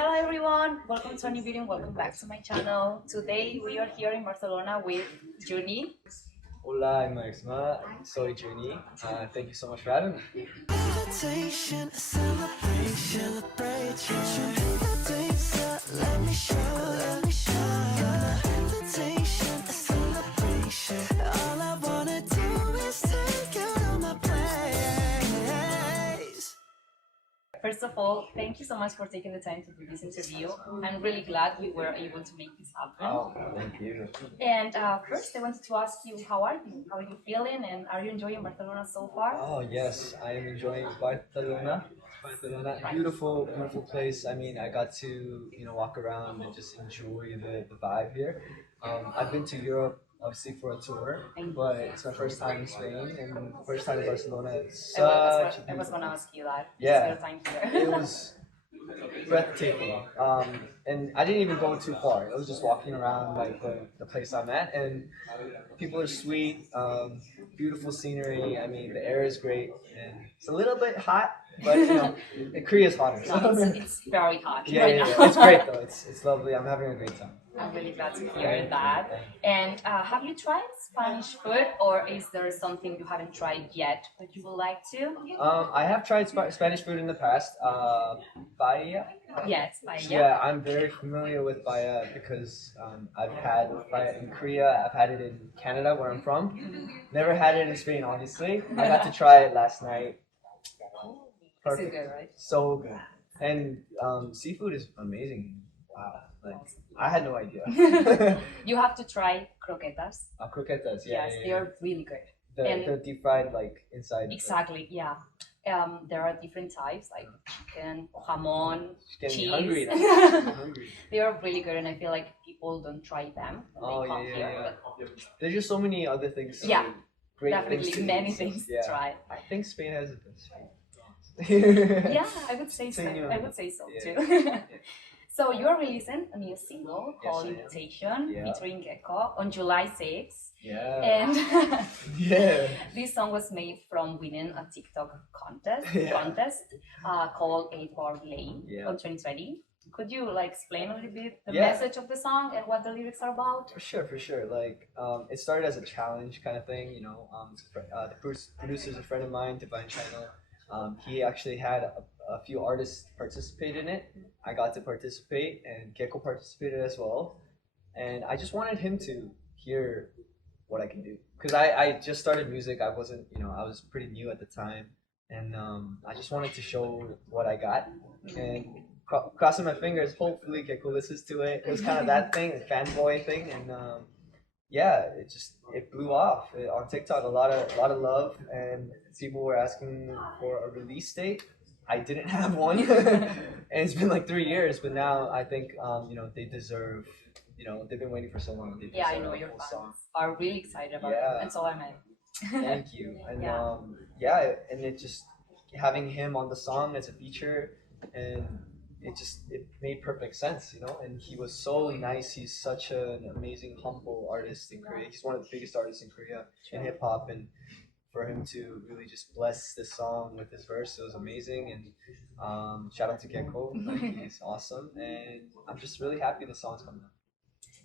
Hello everyone, welcome to a new video and welcome back to my channel. Today we are here in Barcelona with Junny. Hola, Inma Exma. Soy Junny. Thank you so much for having me. First of all, thank you so much for taking the time to do this interview. I'm really glad we were able to make this happen. Oh, thank you. And first I wanted to ask you, how are you? How are you feeling and are you enjoying Barcelona so far? Oh, yes, I am enjoying Barcelona. Beautiful, beautiful place. I mean, I got to, walk around and just enjoy the vibe here. I've been to Europe, obviously, for a tour, but it's my first time in Spain and first time in Barcelona. It's such I was going to ask you that. Yeah. It's your time here. It was breathtaking. And I didn't even go too far. I was just walking around like the place I'm at, and people are sweet, beautiful scenery. I mean, the air is great, and it's a little bit hot, but Korea is hotter. So. No, it's very hot Yeah, right yeah, now. yeah. It's great though. It's lovely. I'm having a great time. I'm really glad to hear that. And have you tried Spanish food, or is there something you haven't tried yet but you would like to? I have tried Spanish food in the past. Paella. Yes, paella. Yeah, I'm very familiar with paella because I've had paella in Korea. I've had it in Canada, where I'm from. Never had it in Spain, obviously. I got to try it last night. Perfect. So good, right? So good. And seafood is amazing. Wow. Like, I had no idea. You have to try croquetas. Croquetas, yeah. Yes, yeah, they are really good. They're deep fried, like inside. Exactly, yeah. There are different types like chicken, jamon, cheese. Hungry. Hungry. They are really good, and I feel like people don't try them. Oh, they come yeah. here, but there's just so many other things. Yeah, great definitely things many things yeah. to try. I think Spain has the best. Yeah, I would say so. Same. I would say so Yeah. too. So you're releasing a new single called Yes, Invitation yeah. featuring Gekko on July 6th. Yeah. And yeah. this song was made from winning a TikTok contest Yeah. called 8 Bar Lane Yeah. on 2020. Could you explain a little bit the Yeah. message of the song and what the lyrics are about? For sure. Like, it started as a challenge kind of thing, the producer's a friend of mine, Divine Channel. He actually had a few artists participate in it. I got to participate, and Gekko participated as well. And I just wanted him to hear what I can do. Because I just started music. I wasn't, I was pretty new at the time. And I just wanted to show what I got. And crossing my fingers, hopefully Gekko listens to it. It was kind of that thing, a fanboy thing. And yeah, it blew off on TikTok. A lot of love, and people were asking for a release date. I didn't have one, and it's been like 3 years. But now I think they deserve. They've been waiting for so long. Yeah, I know your fans are really excited about it, and so am I. Thank you, and yeah. And it just having him on the song as a feature, and it made perfect sense, and he was so nice. He's such an amazing, humble artist in Korea. He's one of the biggest artists in Korea in hip-hop, and for him to really just bless this song with his verse, it was amazing. And shout out to Gaeko, he's awesome, and I'm just really happy the song's coming out.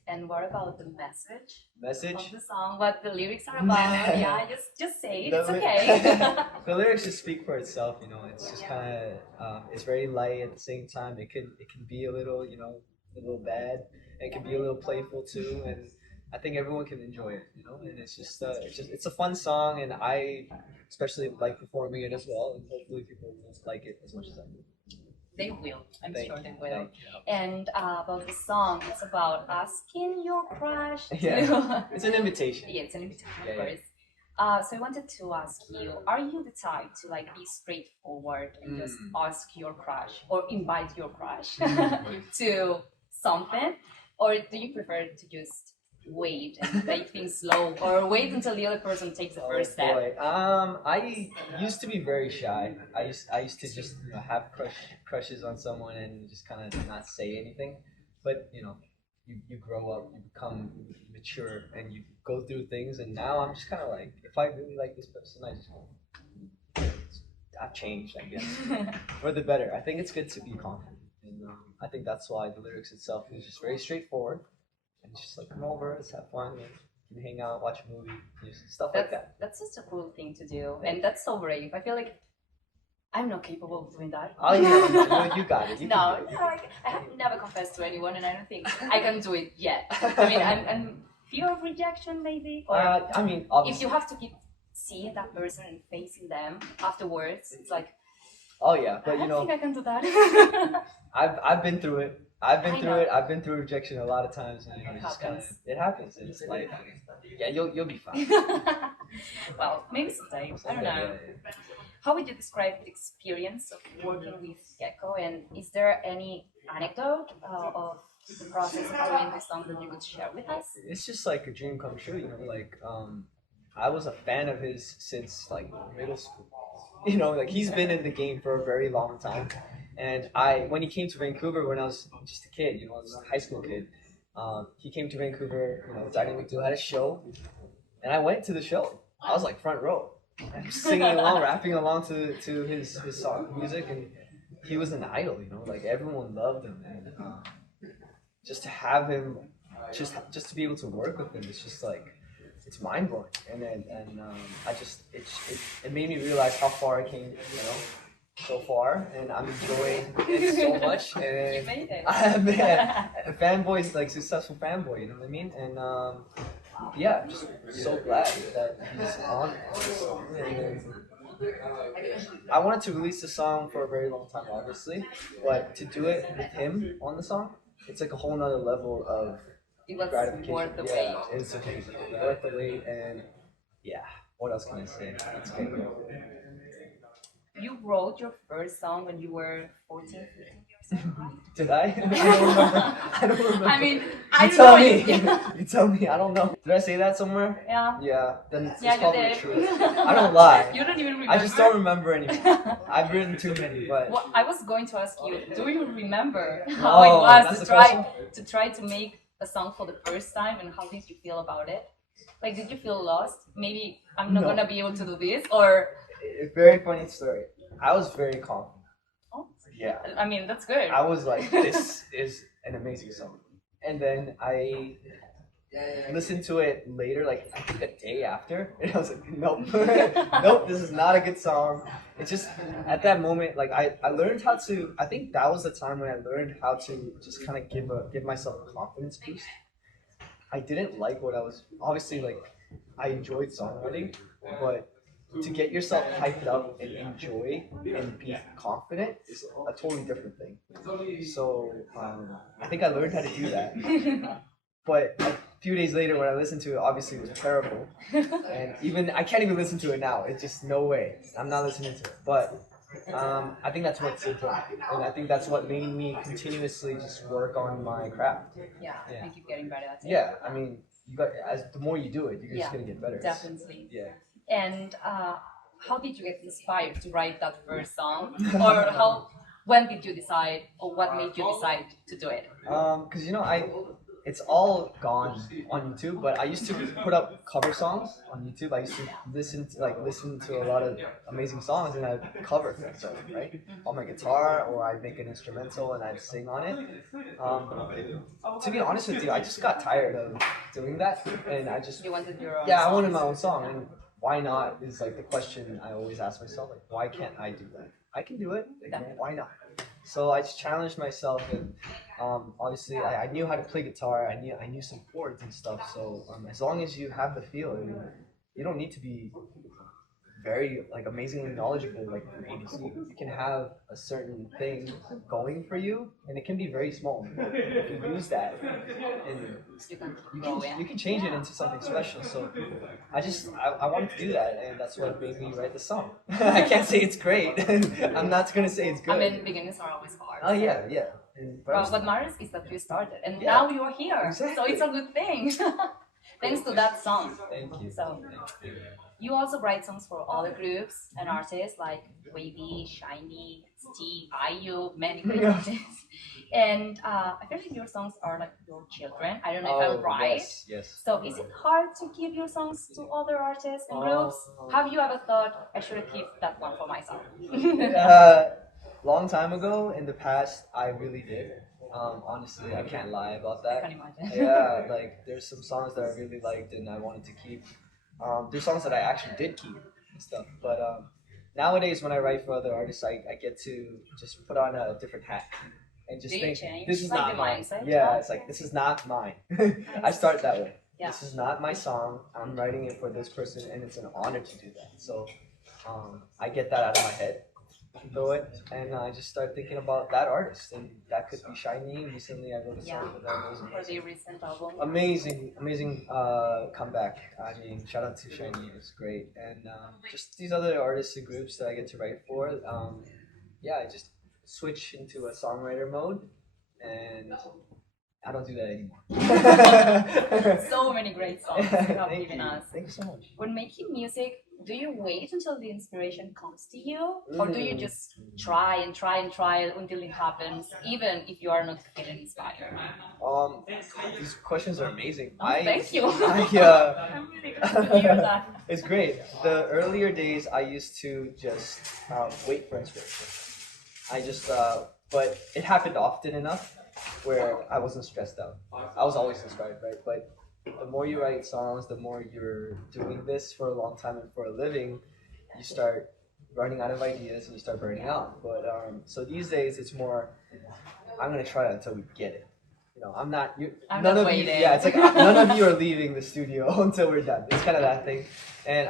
And what about the message of the song? What the lyrics are about? Yeah, just say it. It's okay. The lyrics just speak for itself. It's just kind of it's very light at the same time. It can be a little a little bad. It can be a little playful too, and I think everyone can enjoy it. And it's a fun song, and I especially like performing it as well. And hopefully people will like it as much as I do. They will. I'm sure they will. And about the song, it's about asking your crush to... Yeah. It's an invitation. Yeah, it's an invitation, of course. So I wanted to ask you, are you the type to be straightforward and just ask your crush or invite your crush to something? Or do you prefer to just wait and take things slow, or wait until the other person takes the first step? I used to be very shy. I used to just have crushes on someone and just kind of not say anything. But you grow up, you become mature, and you go through things. And now I'm just kind of like, if I really like this person, I've changed, I guess, for the better. I think it's good to be confident, and I think think that's why the lyrics itself is just very straightforward. And it's just like, come over, let's have fun, you can hang out, watch a movie, stuff like that. That's such a cool thing to do, and that's so brave. I feel like I'm not capable of doing that. Oh yeah, no, you got it. You No, can do it. no, I have never confessed to anyone, and I don't think I can do it yet. I mean, I'm fear of rejection, maybe. Or I mean, obviously. if you have to keep seeing that person and facing them afterwards, it's like, oh yeah, but I you don't know, think I can do that. I've been through it. I've been I through know. it. I've been through rejection a lot of times, and It just kind of happens. it happens. It's like, yeah, you'll be fine. Well, maybe someday. I don't know. Yeah. How would you describe the experience of working with Gekko, and is there any anecdote of the process of doing this song that you could share with us? It's just like a dream come true, you know. Like, I was a fan of his since like middle school. You know, like he's been in the game for a very long time. And when he came to Vancouver when I was just a kid, you know, I was a high school kid. He came to Vancouver, you know, Dynamic Duo had a show, and I went to the show. I was like front row, singing along, rapping along to his song music, and he was an idol, you know, like everyone loved him, and just to have him, just to be able to work with him, it's just like it's mind blowing, and I just it made me realize how far I came, you know, so far, and I'm enjoying it so much, and You made it. I'm a fanboy, like successful fanboy, you know what I mean, and yeah, I'm just so glad that he's on this song, and I wanted to release the song for a very long time, obviously, but to do it with him on the song, it's like a whole nother level of It was gratification. worth the Yeah, wait. it's amazing. Worth the wait, and yeah, what else can I say? It's great. You wrote your first song when you were 14, 15 years old, right? Did I? I don't remember. I mean, You I tell know me. it. You tell me. I don't know. Did I say that somewhere? Yeah. Yeah. Then it's Yeah, you probably did. true. I don't lie. You don't even remember. I just don't remember anymore. I've written too many, but Well, I was going to ask you, do you remember how it Oh, was that's to the try to make a song for the first time, and how did you feel about it? Like, did you feel lost? Maybe I'm not No. gonna be able to do this, or a very funny story. I was very confident. oh, Yeah. I mean that's good. I was like, this is an amazing song. And then I listened to it later, like I think a day after, and I was like, nope, nope, this is not a good song. It's just at that moment, like I learned how to. I think that was the time when I learned how to just kind of give myself a confidence boost. I didn't like what I was obviously like. I enjoyed songwriting, but to get yourself hyped up and enjoy and be confident is a totally different thing. So I think I learned how to do that. But a few days later, when I listened to it, obviously it was terrible. And even I can't even listen to it now. It's just no way. I'm not listening to it. But I think that's what's important, and I think that's what made me continuously just work on my craft. Yeah, Yeah. you keep getting better at it. Yeah, I mean, you got the more you do it, you're just Yeah, gonna get better. definitely. Yeah. And how did you get inspired to write that first song, or when did you decide, or what made you decide to do it? Cause you know it's all gone on YouTube, but I used to put up cover songs on YouTube. I used to listen to a lot of amazing songs, and I'd cover them, right, on my guitar, or I'd make an instrumental and I'd sing on it. To be honest with you, I just got tired of doing that, and I just You wanted your own I song. wanted my own song, and why not is like the question I always ask myself, like why can't I do that? I can do it, like, why not? So I just challenged myself, and obviously I knew how to play guitar. I knew some chords and stuff. So as long as you have the feel, you don't need to be very like amazingly knowledgeable like from A to Z. You can have a certain thing going for you, and it can be very small. If you use that, and you can change it into something special. So I wanted to do that, and that's what made me write the song. I can't say it's great. I'm not gonna say it's good. I mean, beginnings are always hard. Oh yeah, yeah. But what matters is that you started, and Yeah. now you are here. Exactly. So it's a good thing. Thanks to that song. Thank you. So you also write songs for other groups and artists like Wavy, Shiny, Steve, IU, many great artists. And I feel like your songs are like your children. I don't know if I'm right. Yes, yes. So is it hard to give your songs to other artists and groups? Have you ever thought I should keep that one for myself? long time ago in the past, I really did. Honestly, I can't lie about I that. can imagine. Yeah, like there's some songs that I really liked and I wanted to keep. There's songs that I actually did keep and stuff. But nowadays, when I write for other artists, I get to just put on a different hat and just Do you think change? this is Like not the mine. mindset? Yeah, it's like this is not mine. I start that way. Yeah. This is not my song. I'm writing it for this person, and it's an honor to do that. So I get that out of my head, throw it, and I just start thinking about that artist, and that could be Shiny. Recently, I wrote a Yeah. song for them. It was For the amazing. recent album. Amazing comeback. I mean, shout out to Shiny. It's great, and just these other artists and groups that I get to write for. Yeah, I just switch into a songwriter mode, and I don't do that anymore. So many great songs you have Thank given you. us. Thank you so much. When making music, do you wait until the inspiration comes to you? Or do you just try until it happens, even if you are not feeling inspired? These questions are amazing. Thank you. I, I'm really glad to hear that. It's great. The earlier days, I used to just wait for inspiration. I just, but it happened often enough where I wasn't stressed out. I was always inspired, right? But the more you write songs, the more you're doing this for a long time and for a living, you start running out of ideas and you start burning out. But so these days, it's more, I'm gonna try it until we get it. You know, I'm not. I'm none not of you. waiting. Yeah, it's like none of you are leaving the studio until we're done. It's kind of that thing, and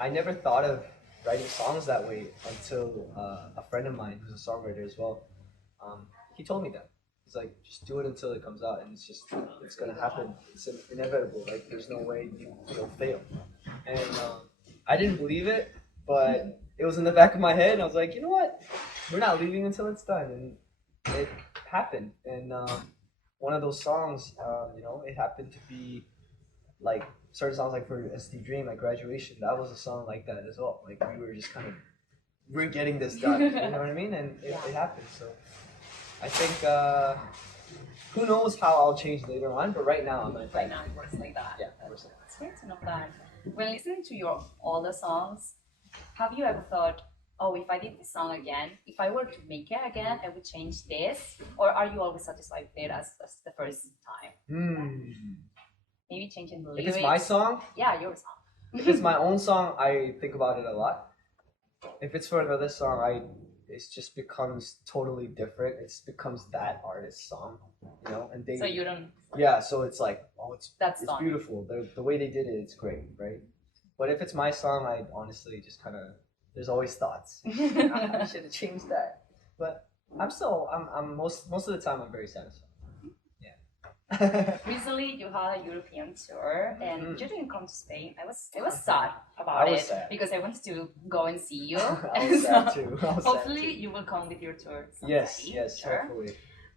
I never thought of writing songs that way until a friend of mine who's a songwriter as well. He told me that. He's like, just do it until it comes out, and it's gonna happen. It's inevitable. Like, there's no way you'll fail. And I didn't believe it, but it was in the back of my head, and I was like, you know what? We're not leaving until it's done, and it happened. And one of those songs, it happened to be like certain songs like for SD Dream, like Graduation. That was a song like that as well. Like we were just kind of we're getting this done. You know what I mean? And it happened. So I think who knows how I'll change later on, but right now I'm Right now it works like that. Yeah, it works like that. It's great to know that. When listening to your older songs, have you ever thought, oh, if I did this song again, if I were to make it again, I would change this? Or are you always satisfied with it as the first time? Maybe changing the lyrics. If it's my song, Yeah, your song. if it's my own song, I think about it a lot. If it's for another song, it just becomes totally different. It becomes that artist's song, and they. So you don't. Yeah, so it's like, it's done. beautiful. The way they did it, it's great, right? But if it's my song, I honestly just kind of, there's always thoughts. I should have changed that. But I'm most of the time I'm very satisfied. Yeah. Recently, you had a European tour, and you didn't come to Spain. I was sad I about was it sad. because I wanted to go and see you. I was sad too. Hopefully, you will come with your tour someday. Yes, sure. hopefully.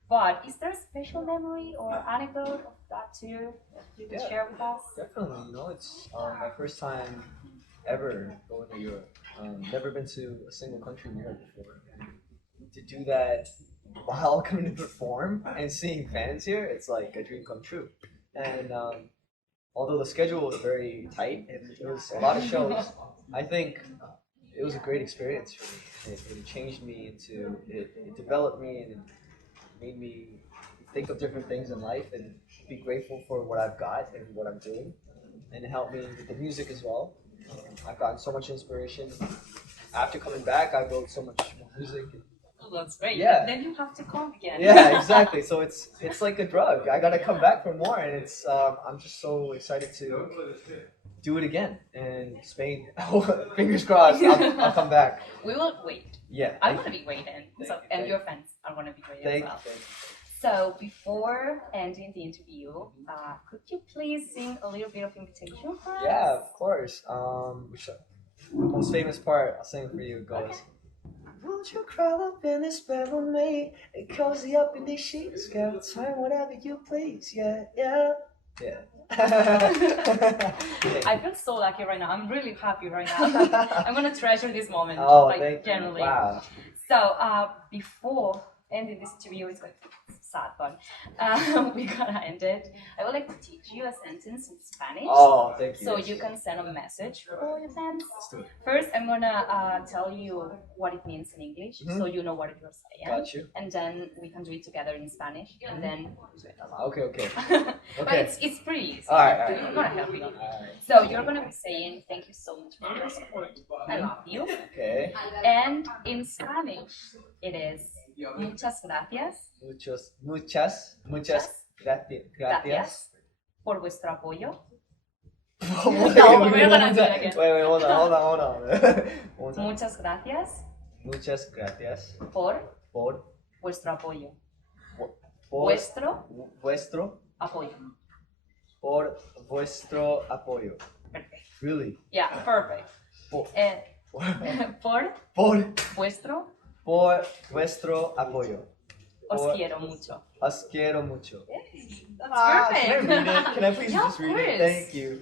But is there a special memory or anecdote of that tour that you can share with us? Definitely. It's my first time ever going to Europe. Never been to a single country in Europe before. And to do that while coming to perform and seeing fans here, it's like a dream come true. And although the schedule was very tight and it was a lot of shows, I think it was a great experience for me. It changed me it developed me and it made me think of different things in life and be grateful for what I've got and what I'm doing. And it helped me with the music as well. I've gotten so much inspiration. After coming back, I wrote so much more music. Oh, that's great. Yeah. Then you have to come again. Yeah, exactly. So it's like a drug. I gotta come back for more, and I'm just so excited to do it again. And Spain, fingers crossed, I'll come back. We will wait. Yeah. I'm gonna be waiting. And your fans are gonna be waiting as well. Thank you. So before ending the interview, could you please sing a little bit of invitation for us? Yeah, of course. The most famous part, I'll sing it for you, goes. Won't you crawl up in this bed with me and cozy up in these sheets, girl? Time whatever you please, yeah. I feel so lucky right now. I'm really happy right now. I'm gonna treasure this moment. Oh, thank generally. you. Wow. So before ending this interview, it's going to be sad one. We're gonna end it. I would like to teach you a sentence in Spanish. Oh, thank you. So you can send a message for your fans. Let's do it. First, I'm gonna tell you what it means in English, so you know what you're saying. Got you. And then we can do it together in Spanish, and then do it aloud. Okay, okay. But Okay. it's pretty easy. All right, all right. I'm gonna help you. Alright. So you're gonna be saying thank you so much for your support. I love you. Okay. And in Spanish, it is muchas gracias. Muchas gracias. Gracias por vuestro apoyo. Wait, No, we're gonna do it again. Wait, hold on. One time. Muchas gracias Muchas gracias por por vuestro apoyo. por Vuestro apoyo. por vuestro apoyo. Perfect. Really? Yeah, perfect. Por, Por por vuestro apoyo. os Por- quiero mucho. Os quiero mucho. That's perfect. Can I read it? Can I please Yeah, just of read it? course. Thank you.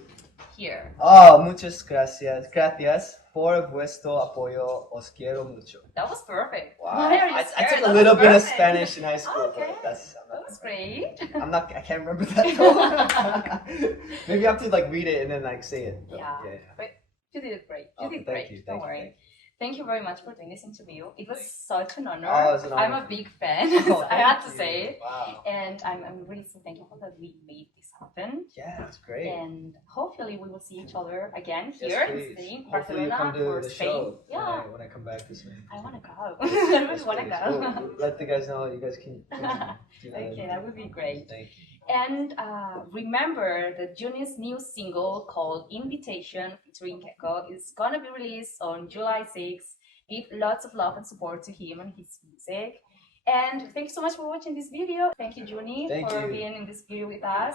Here. Oh, muchas gracias. Gracias por vuestro apoyo. Os quiero mucho. That was perfect. Wow. Why are you I scared? took a That little was bit of perfect. Spanish in high school, Okay. but that's That was great. I can't remember that though. Maybe I have to like read it and then like say it. Yeah. But you did it great. You Okay, did thank great. you, Don't thank you, worry. thank Thank you very much for doing this interview. It was such an honor. Oh, it's an I'm honor. a big fan. Oh, I had thank to you. say it. Wow. And I'm really so thankful that we made this happen. Yeah, that's great. And hopefully we will see each other again Yes, here in please. Spain, Hopefully you Barcelona, come to or the Spain. show Yeah. when I come back to Spain. I want to go. I really Yes, want to please. go. We'll let the guys know you guys can do that. Okay, that would be great. Thank you. And remember that Junny's new single called Invitation featuring Gekko is gonna be released on July 6th. Give lots of love and support to him and his music. And thank you so much for watching this video. Thank you, Junny, Thank for you. being in this video with us.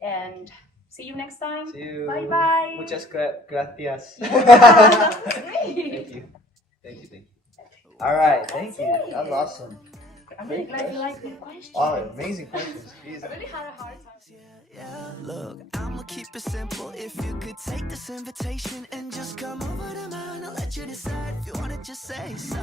And see you next time. See you. Bye bye. Muchas gracias. Yeah. Thank you. Thank you. All right. Thank you. That's That's it. awesome. I'm really glad you liked the question. Oh, amazing questions. Jeez. I really had a hard time. Yeah, look, I'ma keep it simple. If you could take this invitation and just come over to mine, I'll let you decide if you wanna just say so.